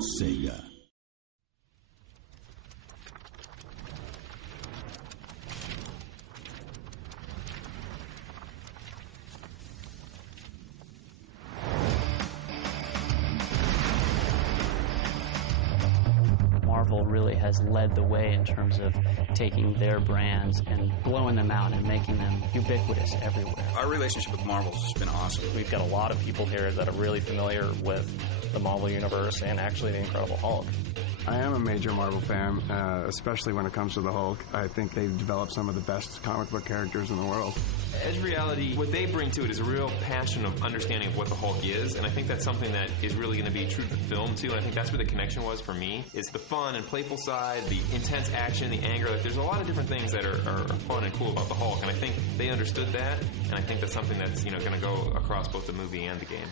SEGA. Marvel really has led the way in terms of taking their brands and blowing them out and making them ubiquitous everywhere. Our relationship with Marvel has been awesome. We've got a lot of people here that are really familiar with the Marvel Universe and actually the Incredible Hulk. I am a major Marvel fan, especially when it comes to the Hulk. I think they've developed some of the best comic book characters in the world. Edge Reality, what they bring to it is a real passion of understanding of what the Hulk is, and I think that's something that is really going to be true to the film, too, and I think that's where the connection was for me, is the fun and playful side, the intense action, the anger. Like, there's a lot of different things that are fun and cool about the Hulk, and I think they understood that, and I think that's something that's, going to go across both the movie and the game.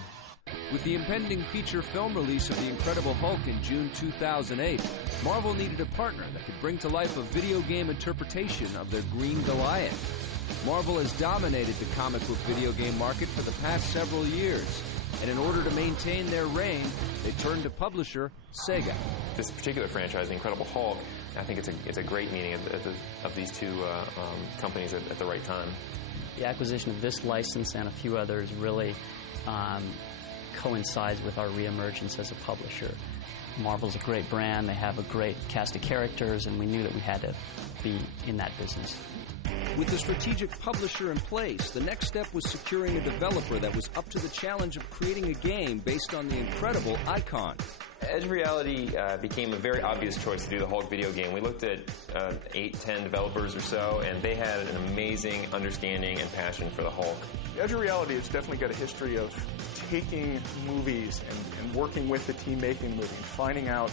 With the impending feature film release of The Incredible Hulk in June 2008, Marvel needed a partner that could bring to life a video game interpretation of their Green Goliath. Marvel has dominated the comic book video game market for the past several years, and in order to maintain their reign, they turned to publisher SEGA. This particular franchise, The Incredible Hulk, I think it's a great meeting of these two companies at the right time. The acquisition of this license and a few others really coincides with our reemergence as a publisher. Marvel's a great brand, they have a great cast of characters, and we knew that we had to be in that business. With the strategic publisher in place, the next step was securing a developer that was up to the challenge of creating a game based on the incredible icon. Edge Reality became a very obvious choice to do the Hulk video game. We looked at 8-10 developers or so, and they had an amazing understanding and passion for the Hulk. Edge Reality has definitely got a history of taking movies and working with the team making the movie and finding out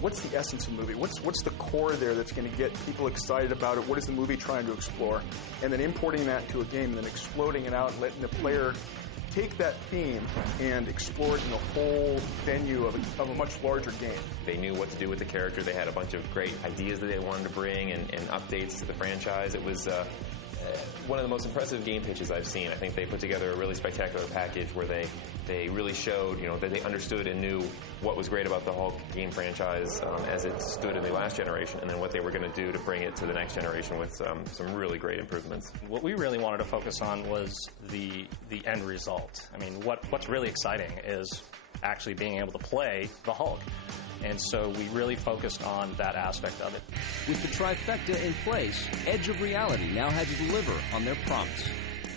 what's the essence of the movie, what's the core there that's going to get people excited about it, what is the movie trying to explore, and then importing that to a game and then exploding it out and letting the player take that theme and explore it in the whole venue of a much larger game. They knew what to do with the character. They had a bunch of great ideas that they wanted to bring and updates to the franchise. It was one of the most impressive game pitches I've seen. I think they put together a really spectacular package where they really showed, that they understood and knew what was great about the Hulk game franchise as it stood in the last generation, and then what they were going to do to bring it to the next generation with some really great improvements. What we really wanted to focus on was the end result. I mean, what's really exciting is actually being able to play the Hulk. And so we really focused on that aspect of it. With the trifecta in place, Edge of Reality now had to deliver on their promise.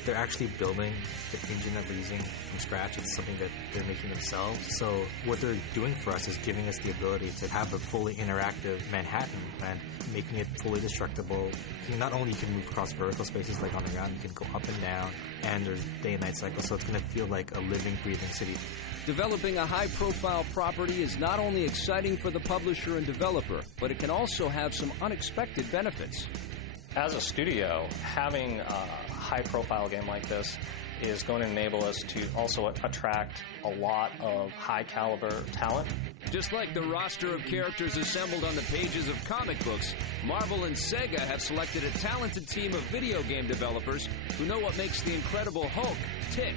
They're actually building the engine that we're using from scratch. It's something that they're making themselves. So what they're doing for us is giving us the ability to have a fully interactive Manhattan and making it fully destructible. Not only you can move across vertical spaces like on the ground, you can go up and down, and there's day and night cycles, so it's going to feel like a living, breathing city. Developing a high-profile property is not only exciting for the publisher and developer, but it can also have some unexpected benefits. As a studio, having a high-profile game like this is going to enable us to also attract a lot of high-caliber talent. Just like the roster of characters assembled on the pages of comic books, Marvel and SEGA have selected a talented team of video game developers who know what makes the Incredible Hulk tick.